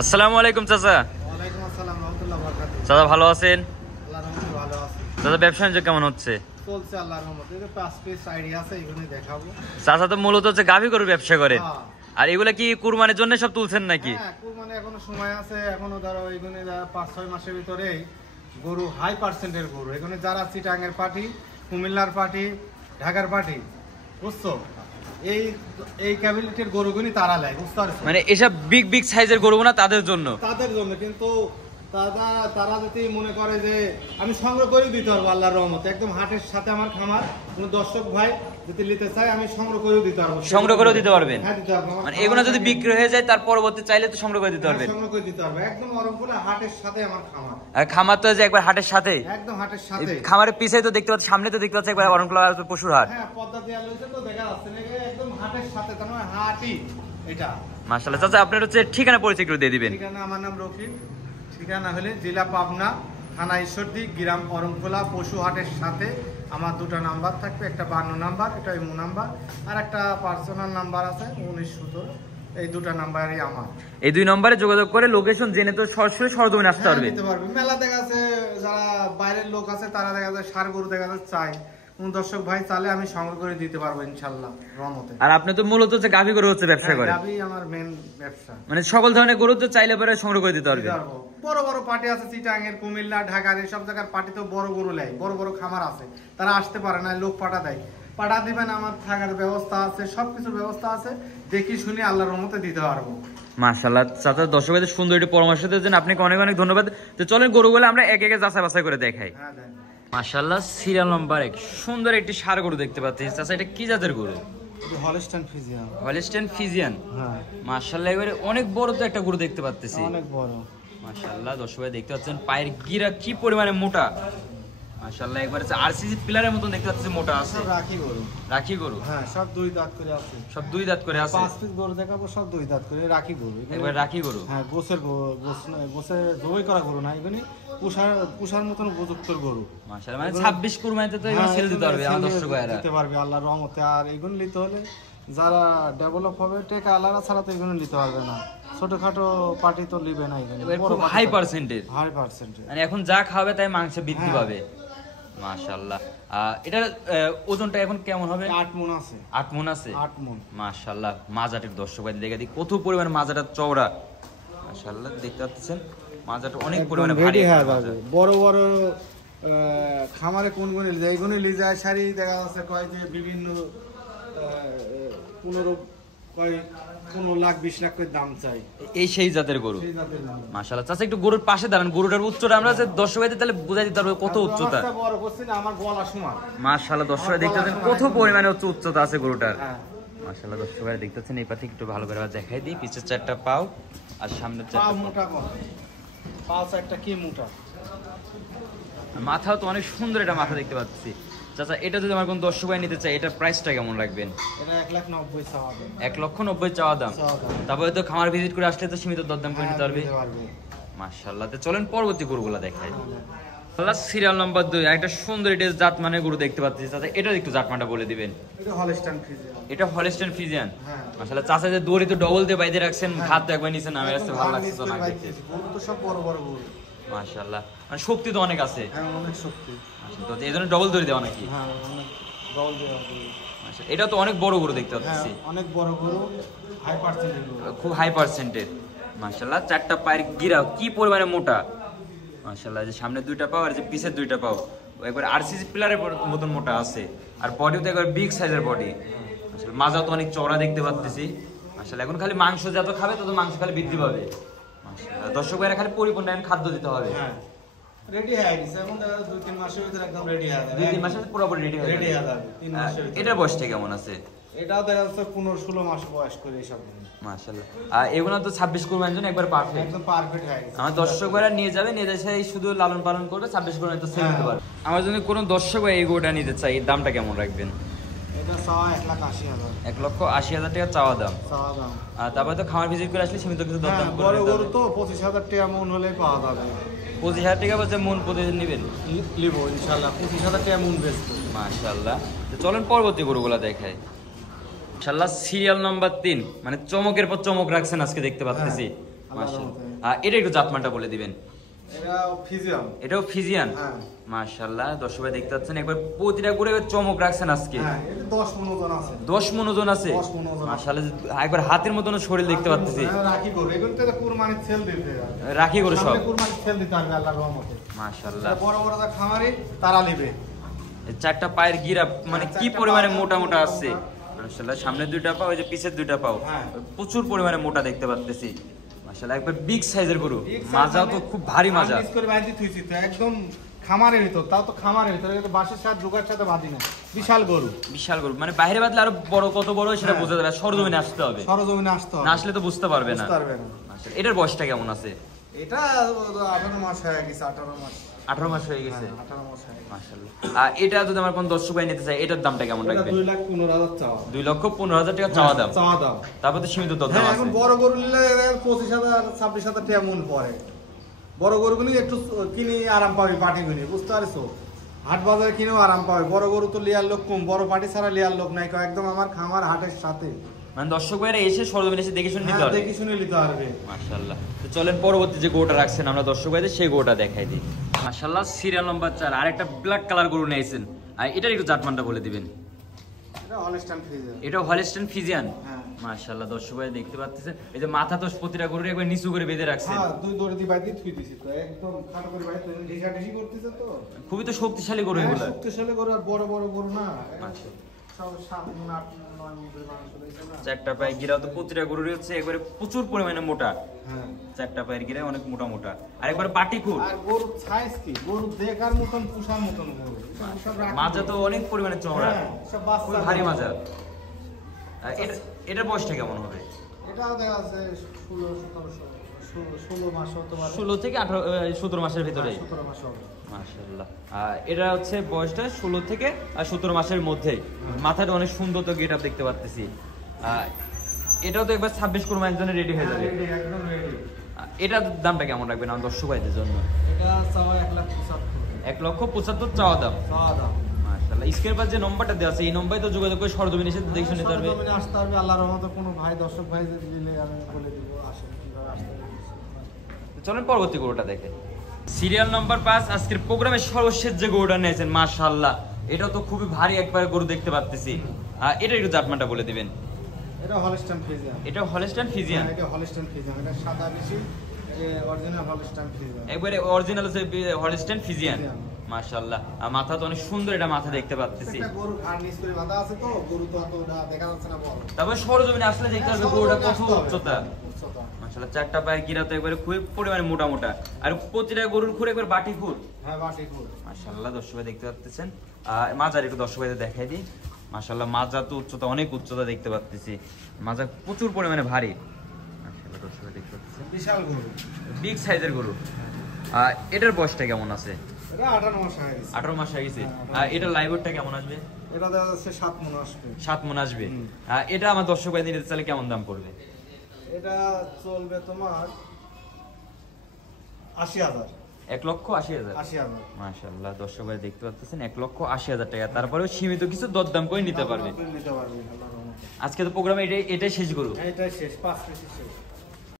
আসসালামু আলাইকুম চাচা। ওয়ালাইকুম আসসালাম রাহমাতুল্লাহি ওয়া বারাকাতুহু। চাচা ভালো আছেন? আল্লাহর রহমতে ভালো আছি। চাচা ব্যবসা বাণিজ্য কেমন হচ্ছে? চলছে আল্লাহর রহমতে। এই 5 পিস আইডিয়া আছে, এগুলো দেখাবো। চাচা তো মূলত হচ্ছে গাভী গরুর ব্যবসা করেন। হ্যাঁ। আর এগুলা কি কুরবানির জন্য সব তুলছেন নাকি? হ্যাঁ, কুরবানি এখনো সময় আছে। এখনো ধরো এগুলো 5-6 মাসের ভিতরে গরু হাই পার্সেন্টের গরু। এগুলো যারা চিটাঙ্গের পার্টি, কুমিল্লার পার্টি, ঢাকার পার্টি, বুঝছো? এই এই ক্যাবিলিটির গরুগুলি তারা লাই, বুঝতে পারছো? মানে এসব বিগ বিগ সাইজের গরু না তাদের জন্য। তাদের জন্য কিন্তু তারা যদি মনে করে যে আমি সংগ্রহ করে দিতে পারবো আল্লাহর রহমতে, একদম হাটের সাথে আমার খামার, কোনো দর্শক ভাই যদি নিতে চায় আমি সংগ্রহ করেও দিতে পারবো। সংগ্রহ করেও দিতে পারবেন? হ্যাঁ, দিতে পারবো। মানে এগুলো যদি বিক্রি হয়ে যায় তার পরবর্তী চাইলে তো সংগ্রহ করে দিতে পারবেন? সংগ্রহ করে দিতে পারবো, একদম অরমপুরা হাটের সাথে আমার খামার। আর খামার তো যে একবার হাটের সাথে, একদম হাটের সাথে। খামারের পিছে তো দেখতে পাচ্ছি, সামনে তো দেখতে পাচ্ছি একবার অরণকুলা পশুর হাট। হ্যাঁ, পদ্মা দেয়াল হয়েছে তো দেখা যাচ্ছে না, একদম হাটের সাথে, তার মানে হাটই এটা। মাশাআল্লাহ। চাচা আপনার হচ্ছে ঠিকানা পরিচয় একটু দিয়ে দিবেন। ঠিকানা আমার নাম রফিক, ঠিকানা হলে জেলা পাবনা, থানা ঈশ্বরদী, গ্রাম অরমখোলা, পশু হাটের সাথে। আমার দুটো নাম্বার থাকবে, একটা 52 নাম্বার, এটা ইমো নাম্বার, আর একটা পার্সোনাল নাম্বার আছে 1917। এই দুটো নাম্বারই আমার। এই দুই নম্বরে যোগাযোগ করে লোকেশন জেনে তো সরাসরি সরজমিনে আসতে পারবে। দিতে পারবে। মেলা দেখা আছে, যারা বাইরের লোক আছে তারা দেখা যায় ষাঁড় গরু দেখা যায় চাই, কোন দর্শক ভাই চালে আমি সংগ্রহ করে দিতে পারবো ইনশাআল্লাহ রহমতে। আর আপনি তো মূলত হচ্ছে গাভী গরু হচ্ছে ব্যবসা করেন? গাভী আমার মেন ব্যবসা। মানে সকল ধরনের গরু তো চাইলে পরে সংগ্রহ করে দিতে পারবে। বড় বড় পার্টি আছে চিটাঙ্গের, কুমিল্লা, ঢাকার এইসব জায়গার পার্টি তো বড় গরু লেয়, বড় বড় খামার আছে, তারা আসতে পারে না, লোক পাঠা দেয়। পাঠা দিবেন, আমার থাকার ব্যবস্থা আছে, সবকিছুর ব্যবস্থা আছে, দেখি শুনি আল্লাহর রহমতে দিতে পারবো। মাশাআল্লাহ। চাচা দর্শকদের সুন্দর একটি পরামর্শ দেওয়ার জন্য আপনাকে অনেক অনেক ধন্যবাদ। তো চলেন গরুগুলো আমরা এক একে যাচাই বাছাই করে দেখাই। হ্যাঁ, দেন। মাশাআল্লাহ, সিরিয়াল নাম্বার 1 সুন্দর একটি ষাঁড় গরু দেখতে পাচ্ছি। চাচা এটা কি জাতের গরু? Holstein Friesian. Holstein Friesian. হ্যাঁ, মাশাআল্লাহ, এবারে অনেক বড় তো একটা গরু দেখতে পাচ্ছি। অনেক বড়। মাশাআল্লাহ, দর্শকরা দেখতে পাচ্ছেন পায়ের গিরা কি পরিমাণে মোটা। মাশাআল্লাহ, একবারে আরসিসি পিলারের মতন দেখতে পাচ্ছি, মোটা আছে। সব রাখি গরু। রাখি গরু? হ্যাঁ, সব দুই দাঁত করে আছে। সব দুই দাঁত করে আছে। 5 পিস গরু দেখাবো, সব দুই দাঁত করে রাখি গরু। একবার রাখি গরু? হ্যাঁ, গোসের জবাই করা গরু না, এগুলি পুষার মতন উপযুক্ত গরু। মাশাআল্লাহ, মানে 26 কুরবানিতে তো এগুলো ছেড়ে দিতে পারবে আমার দর্শক ভাইরা? দিতে পারবে আল্লাহর রহমতে। আর এগুলো নিতে হলে যারা ডেভেলপ হবে, টেকা আলাদা ছাড়া তো এগুলো নিতে পারবে না। ছোটখাটো পার্টি তো নিবে না এগুলো, খুব হাই পার্সেন্টেজ। হাই পার্সেন্টেজ, মানে এখন যা খাবে তাই মাংস বৃদ্ধি পাবে। মাশাআল্লাহ। এটার ওজনটা এখন কেমন হবে? 8 মণ আছে। 8 মণ আছে? 8 মণ। মাশাআল্লাহ, মাজাটির দর্শক ভাই দেখে দিই কত পরিমাণ মাজাটা চওড়া। মাশাআল্লাহ, দেখতে পাচ্ছেন মাজাটা অনেক পরিমাণে ভারী। বড় বড় খামারে কোন গুণ লিজা, এইগুলো লিজা শাড়ি দেখা যাচ্ছে কয় যে বিভিন্ন 15 লাখ 20 লাখ করে দাম চাই। এই সেই জাতের গরু? সেই জাতের গরু। মাশাআল্লাহ। চাচা একটু গরুর পাশে দাঁড়ান, গরুটার উচ্চতা আমরা যে দর্শক ভাইদের তাহলে বুঝাই দিতে পারবো কত উচ্চতা। বড় করছি না, আমার গলা সমান। মাশাআল্লাহ, দর্শক ভাই দেখতে পাচ্ছেন কত পরিমাণে উচ্চতা আছে গরুটার। হ্যাঁ, মাশাআল্লাহ, দর্শক ভাই দেখতে পাচ্ছেন এই পাশে একটু ভালো করে দেখাই দিই। পিছের 4টা পাও আর সামনের 4টা পা পাও। মোটা কম, পা একটা কি মোটা। মাথাও তো অনেক সুন্দর একটা মাথা দেখতে পাচ্ছি। চাচা এটা যদি আমার কোন দর্শক ভাই নিতে চাই, এটার প্রাইসটা কেমন রাখবেন? এটা 1,90,000 চাওয়া দাম। 1,90,000 চাওয়া দাম। তারপরে তো খামার ভিজিট করে আসলে তো সীমিত দরদাম করে নিতে পারবে। মাশাআল্লাহ। তো চলেন পরবর্তী গরুগুলা দেখাই। আল্লাহ, সিরিয়াল নাম্বার 2 একটা সুন্দর এটা জাত মানে গরু দেখতে পাচ্ছি। চাচা এটার একটু জাতমানটা বলে দিবেন। এটা হলস্টাইন ফ্রিজিয়ান। এটা হলস্টাইন ফ্রিজিয়ান। হ্যাঁ, মাশাআল্লাহ। চাচা যে দড়ি তো ডবল দিয়ে বাইরে রাখছেন, হাত তো একবার নিচে নামে আসছে, ভালো লাগছে তো না দেখতে। গরু তো সব বড় বড় গরু। মাশাআল্লাহ, মানে শক্তি তো অনেক আছে। হ্যাঁ, অনেক শক্তি। তো এই জন্য ডবল দড়ি দেওয়া নাকি? হ্যাঁ, অনেক ডবল দেওয়া গরু। মাশাআল্লাহ, এটা তো অনেক বড় গরু দেখতে পাচ্ছি। হ্যাঁ, অনেক বড় গরু, হাই পার্সেন্টেজ গরু, খুব হাই পার্সেন্টেজ। মাশাআল্লাহ, 4টা পায়ের গিরা কি পরিমাণে মোটা। মাশাআল্লাহ, যে সামনে 2টা পাও আর যে পিছের 2টা পাও একবার আরসিসি পিলারের মতন মোটা আছে। আর বডিও তো একবার বিগ সাইজের বডি। আসলে মাজা তো অনেক চওড়া দেখতে পাচ্ছি। আসলে এখন খালি মাংস যত খাবে তত মাংস খালি বৃদ্ধি পাবে। মাশাআল্লাহ, দর্শক ভাইরা খালি পরিপূর্ণ খাদ্য দিতে হবে। হ্যাঁ, রেডি হয়ে গেছে এখন, দেখা যাচ্ছে 2-3 মাসের ভিতরে একদম রেডি হয়ে যাবে। 2-3 মাসে পুরোপুরি রেডি হয়ে রেডি যাবে। হয়ে যাবে 3 মাসের ভিতরে। এটার বয়সটা কেমন আছে? এটাও দেখা যাচ্ছে 15-16 মাস বয়স করে এইসব। মাশাআল্লাহ। আর এগুলো তো 26 কুরবানির জন্য একবার পারফেক্ট। একদম পারফেক্ট হয়ে গেছে। আমার দর্শক ভাইরা নিয়ে যাবে, নিয়ে এসে শুধু লালন পালন করবে, 26 কুরবানি তো সেল দিতে পারবে। আমার যদি কোনো দর্শক ভাই এই গরুটা নিতে চাই, এর দামটা কেমন রাখবেন? এটা চাওয়া 1,80,000। 1,80,000 টাকা চাওয়া দাম। চাওয়া দাম। আর তারপরে তো খামার ভিজিট করে আসলে সীমিত কিছু দরদাম করে বড় দিতে গরু হবে। তো 25,000 টাকা মন হলেই পাওয়া যাবে। 25,000 টাকা বলছে মন প্রতিদিন নেবেন? লিবো ইনশাআল্লাহ, 25,000 টাকা মন বেচবো। মাশাআল্লাহ। তো চলেন পরবর্তী গরুগুলা দেখাই। মাশাআল্লাহ, সিরিয়াল নাম্বার 3 মানে চমকের পর চমক রাখছেন আজকে দেখতে পাচ্ছি। আল্লাহর রহমতে। এটা একটু জাতমানটা বলে দিবেন। এটা ফিজিয়াম। এটাও ফিজিয়ান। হ্যাঁ। মাশাআল্লাহ দর্শক ভাই দেখতে পাচ্ছেন একবার প্রতিটা করে চমক রাখছেন আজকে। হ্যাঁ, এটা 10 মণ ওজন আছে। 10 মণ ওজন আছে। 10 মণ ওজন। মাশাআল্লাহ একবার হাতের মতন শরীর দেখতে পাচ্ছি। হ্যাঁ, রাখি গরু। এগুলো তো কুরবানির সেল দিতে। রাখি গরু সব। সামনে কুরবানির সেল দিতে হবে আল্লাহর রহমতে। মাশাআল্লাহ। বড় বড় যা খামারি তারা নেবে। এই চারটা পায়ের গিরা মানে কি চারটা পরিমাণে পা মোটা মোটা মোটা আছে। মোটা। মাশাআল্লাহ সামনে দুইটা পা ওই যে পিছের দুইটা পাও হ্যাঁ। প্রচুর পরিমাণে মোটা দেখতে পাচ্ছি। মাশাআল্লাহ একবার বিগ সাইজের গরু। Big size মাজাও তো মানে খুব ভারী মাজা। আমি মিস করে বাইরে থুইছি তো একদম খামারের ভিতর, তাও তো খামারের ভিতর, এটা বাসের সাথে দুগার সাথে বাঁধি না। বিশাল গরু। বিশাল গরু মানে বাইরে বাদলে আরো বড় কত বড় সেটা হ্যাঁ। বোঝা যাবে। সরজমিনে আসতে হবে। সরজমিনে আসতে হবে। না আসলে তো বুঝতে পারবে না। বুঝতে পারবে না। মাশাআল্লাহ এটার বয়সটা কেমন আছে? এটা 18 মাস হয়ে গেছে, 18 মাস। 18 মাস হয়ে গেছে। হ্যাঁ, 18 মাস হয়ে গেছে। মাশাআল্লাহ। এটা যদি আমার কোন দর্শক ভাই নিতে চায় এটার দামটা কেমন এটা রাখবে? 2,15,000 চাওয়া। 2,15,000 টাকা চাওয়া দাম। চাওয়া দাম। তারপর তো সীমিত দরদাম হ্যাঁ, আছে। এখন বড় গরু নিলে 25,000 26,000 টাকা মূল পড়ে। বড় গরুগুলি একটু কিনে আরাম পাবে পাটিগুলি, বুঝতে পারছো? হাট বাজারে কিনেও আরাম পাবে। বড় গরু তো লিয়ার লোক কম, বড় পাটি ছাড়া লিয়ার লোক নাই। একদম আমার খামার হাটের সাথে। মানে দর্শক ভাইরা এসে সরজমিনে এসে দেখে শুনে নিতে হ্যাঁ, পারবে। দেখি শুনে নিতে পারবে। মাশাআল্লাহ। তো চলেন পরবর্তী যে গরুটা রাখছেন আমরা দর্শক ভাইদের সেই গরুটা দেখাই দিই। মাশাআল্লাহ সিরিয়াল নাম্বার 4 আরেকটা ব্ল্যাক কালার গরু নিয়েছেন। আর এটার একটু জাতমানটা বলে দিবেন। এটা হলস্টাইন ফ্রিজিয়ান। এটা হলস্টাইন ফিজিয়ান। হ্যাঁ। মাশাআল্লাহ দর্শক ভাই দেখতে পাচ্ছেন এই যে মাথা তো প্রতিটা গরুর একবার নিচু করে বেঁধে রাখছেন। হ্যাঁ, দুই দড়ি দিয়ে বাইরে থুই দিছি তো একদম খাটো করে বাইরে থুই ঢিসাঢিসি করতেছে তো। খুবই তো শক্তিশালী গরু হ্যাঁ, এগুলো। শক্তিশালী গরু আর বড় বড় গরু না। মাশাআল্লাহ। সব 7 গুণ 8 গুণ 9 গুণ মাংস হইছে না। চারটা পায়ে গিরা তো প্রতিটা গরুরই হচ্ছে একবারে প্রচুর পরিমাণে মোটা। হ্যাঁ। চারটা পায়ের গিরা অনেক মোটা মোটা আর একবার বাটি খুর। আর গরুর সাইজ কি? গরু দেখার মতন পুষার মতন গরু। সব রাখি মাজা গরু। তো অনেক পরিমাণে চওড়া। হ্যাঁ, সব বাচ্চা খুবই ভারী গরু। মাজা। আর এটার বয়সটা কেমন হবে? এটাও দেখা যাচ্ছে 16 মাস হতে পারে। 16 থেকে 17 মাসের ভিতরে। 17 মাস হবে। মাশাআল্লাহ। এটা হচ্ছে বয়সটা 16 থেকে 17 মাসের মধ্যে। মাথাটা অনেক সুন্দর তো গেটআপ দেখতে পাচ্ছি। এটাও তো একবার 26 কোরমা একজনের রেডি হয়ে যাবে। রেডি, একদম রেডি। এটার দামটা কেমন রাখবেন আমার দর্শক ভাইদের জন্য? এটা চাওয়া 1,75,000। 1,75,000 চাওয়া দাম। চাওয়া দাম। মাশাআল্লাহ। স্ক্রিনের পাশে যে নম্বরটা দেওয়া আছে এই নম্বরে তো যোগাযোগ করে সরজমিনে এসে দেখে শুনে নিতে পারবে। সরজমিনে আসতে হবে। আল্লাহর রহমতে কোনো ভাই দর্শক ভাই যদি দিলে আমি বলে দিব আসেন কিভাবে আসতে হবে। চলেন পরবর্তী গরুটা দেখে। সিরিয়াল নাম্বার 5 আজকের প্রোগ্রামের সর্বশেষ যে গরুটা নিয়েছেন মাশাআল্লাহ এটা তো খুবই ভারী একবার গরু দেখতে পাচ্ছি। এটা একটু জাতমানটা বলে দিবেন। এটা হলস্টাইন ফ্রিজিয়ান। এটা হলস্টাইন ফিজিয়ান। এটা হলস্টাইন ফ্রিজিয়ান। এটা সাদা বেশি, যে অরিজিনাল হলস্টাইন ফ্রিজিয়ান। একবারে অরিজিনাল হচ্ছে হলস্টাইন ফিজিয়ান। ফিজিয়ান। মাশাআল্লাহ। আর মাথা তো অনেক সুন্দর এটা মাথা দেখতে পাচ্ছি। একটা গরু ঘাড় নিচ করে বাঁধা আছে তো, গরু তো অতটা দেখা যাচ্ছে না বড়। তারপর সরজমিনে আসলে দেখতে হবে গরুটা কত আসতে হবে। উচ্চতা। উচ্চতা। মাশাআল্লাহ চারটা পায়ের গিরা তো একবারে খুব পরিমাণে মোটা মোটা আর প্রতিটা গরুর খুর একবার বাটি খুর। হ্যাঁ, বাটি গরু। মাশাআল্লাহ দর্শক ভাই দেখতে পাচ্ছেন। মাজার একটু দর্শক ভাইদের দেখাই দিই। মাশাআল্লাহ মাজা তো উচ্চতা অনেক উচ্চতা দেখতে পাচ্ছি। মাজা প্রচুর পরিমাণে ভারী। মাশাআল্লাহ দর্শক ভাই দেখতে পাচ্ছেন বিশাল গরু। বিগ সাইজের গরু। এটার বয়সটা কেমন আছে? এটা 18 মাস হয়ে গেছে। 18 মাস হয়ে গেছে। হ্যাঁ, এটা লাইভটা কেমন আসবে? এটা দেখা যাচ্ছে 7 মণ আসবে। 7 মণ আসবে। হুম। এটা আমার দর্শক ভাই নিতে চাইলে কেমন দাম পড়বে? এটা চলবে তোমার 80,000। 1,80,000। 80,000। মাশাআল্লাহ দর্শক ভাই দেখতে পাচ্ছেন 1,80,000 টাকা। তারপরেও সীমিত কিছু দরদাম করে নিতে পারবে। নিতে পারবে আল্লাহর রহমতে। আজকে তো প্রোগ্রামে এটাই শেষ গরু। এটাই শেষ, 5 পিস শেষ।